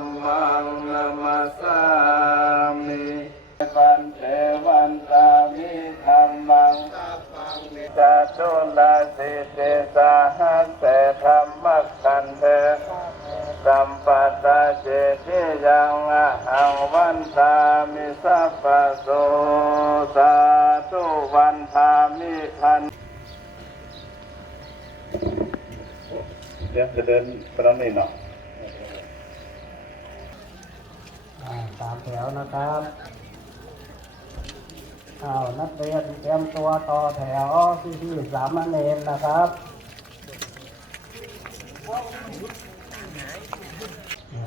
มมังนามัสามิวันเทวันตามิธรรมังจาตุลาสิเตสาหัสเตธรรมคันเทสัมปัตาเจติยังอะหังวันทามิสัพพโสสาธุวันทามิคันเดี๋ยวจะเดินไปแล้วนี่เนาะ อ่ามแถวนะครับอ้าวนักเรียนเตรียมตัวต่อแถวพี่พี่ๆสามเณรนะครับ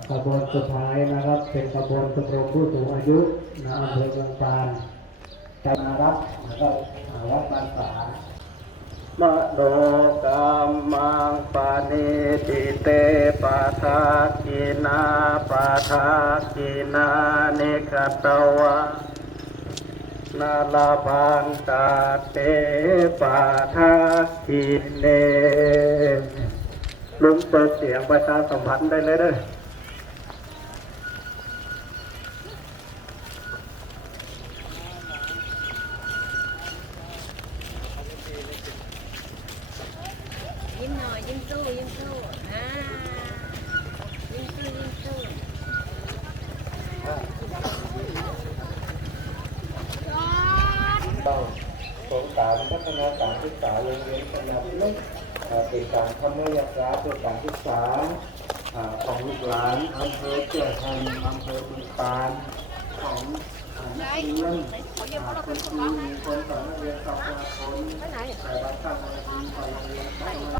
ขบวนสุดท้ายนะครับ เป็นขบวนชมรมผู้สูงอายุในอำเภอเมืองปานจะมารับนะครับอ่าวัดบานฝา มโนกรรมังปานิติเตปาทากินาปาทากินาเนกตวะนาลาบังกาเตปาทากิเนลุงเปิดเสียงประชาสัมพันธ์ได้เลยเด้อ ยิ้มหน่อยยิ้มสู้ยิ้มสู้อ่ายิ้มสู้ยิ้มสู้เราโครงการพัฒนาการศึกษาโรงเรียนขนาดเล็กอ่าเป็นการทำเมื่อยากาเพื่อการศึกษาอ่าของลูกหลานอำเภอเจียงทันอำเภอบึงกาฬของอ่านักเรียนอ่าคุณครูมีคนสอนนักเรียนสองคนแต่บางครั้งบางทีไปโรงเรียนไม่ม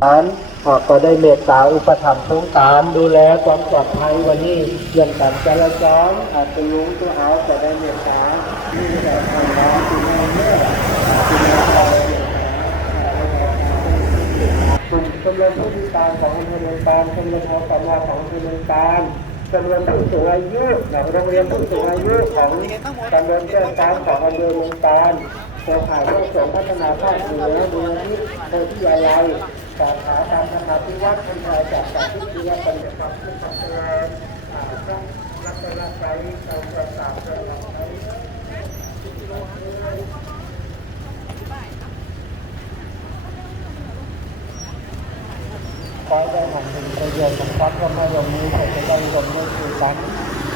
าอันออก็ได้เมตตาอุปถัมภ์สงสารดูแลความปลอดภัยวันนี้เรื่องการจราจรอาจจะลุงตัวเอาก็ได้เมตตาที่แบบทำงานที่แม่เมื่อที่แม่คอยกลุ่มชมรมผู้พิการของอำเภอเมืองการชมรมของสำนักของอำเภอเมืองการชมรมผู้สูงอายุนะโรงเรียนผู้สูงอายุของตำบลแก้วฟ้าของอำเภอเมืองการโครงข่ายผู้ส่งพัฒนาภาคเหนือมูลนิธิโพธิยาลัย สาขาการพัฒนาพิวัตรคนไทยจากการที่เรียนเป็นความคิดของตัวเองอ่าพระรัตนใจเราประสาทเราใช้ขอได้หันถึงประโยชน์ของความร่วมมือร่วมมือให้จะได้ร่วมมือคือกัน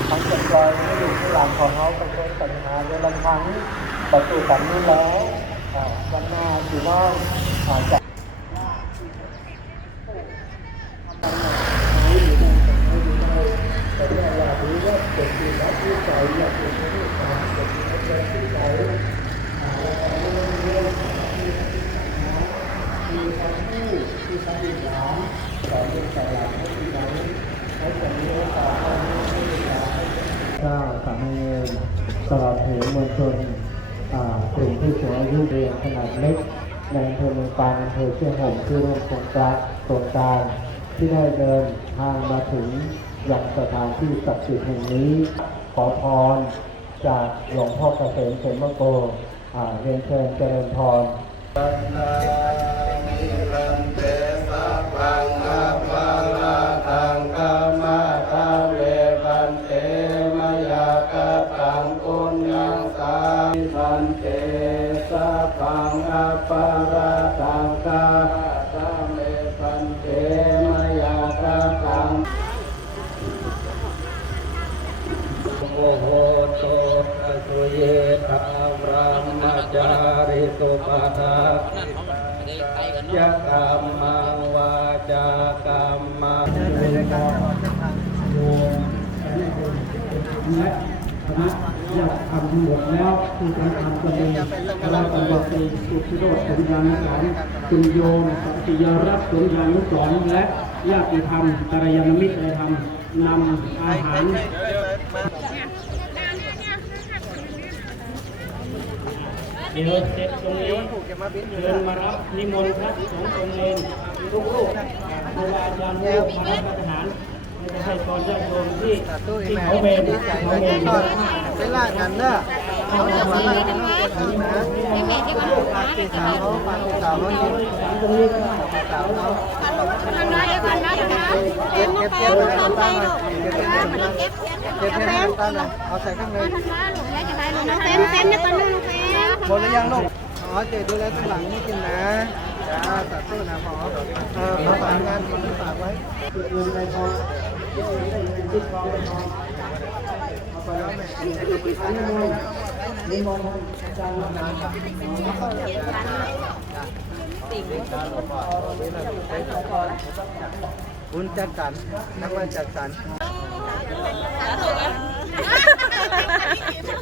ทั้งเจ็ดรอยไม่อยู่ที่หลังของเขาต้องเป็นปัญหาโดยลำพังประตูกันนี้แล้วอ่าวันหน้าพี่น้องอาจะ เจ้าสามเณรตลอดถึงมวลชนกลุ่มผู้สูงอายุเรียนขนาดเล็กในอำเภอเมืองปานอำเภอเชียงหงที่ร่วมโครงการโครงการที่ได้เดินทางมาถึงยังสถานที่ศักดิ์สิทธิ์แห่งนี้ ขอพรจากหลวงพ่อเกษมเสมโกเรียนเชิญเจริญพร เยธามรามจาริตุปาทายะกรรมังวาจากรรมังและคณะอยากทำหมดแล้วคือการทำตัวเองเราตำรวจตีสุทธิโรธสมยานุสรคุณโยมสัติยรัตน์สมยานุสรและญาติธรรมกรยานมิตรธรรมนำอาหาร เดี๋ยวเสร็จตรงนี้เดินมารับนิมนต์พระสงฆ์องค์เองทุกรูปครูบาอาจารย์ลูกมารับประทานในให้พรญาติโยมที่ที่เขาเมนเขาเมนเวลากันเด้อเขาจะมาละกันนะให้แม่ที่บ้านปาติสาวปาติสาวนี่ตรงนี้ก็สาวเขาทำได้ก่อนนะทำได้เก็บเก็บเก็บไปทำตาหน่อยเก็บเก็บเก็บเก็บเก็บเก็บให้ตาหน่อยเอาใส่ข้างในทำได้หลูกแล้วจะได้หลูกนะเต็มเต็มเนี่ยตอนนี้ลูกเต็ม หมดหรือยังลูกอ๋อเจดูแลข้งหลังนี่กินนะจ้าสาธุนะพอเออเขาฝากงานคนที่ฝากไว้เงินในทองที่ได้เงินที่ทองในทองเอาไปแล้วแม่อันนี้มนต์นิมนต์อาจารย์มาบุญจัดสรรนักวันจัดสรร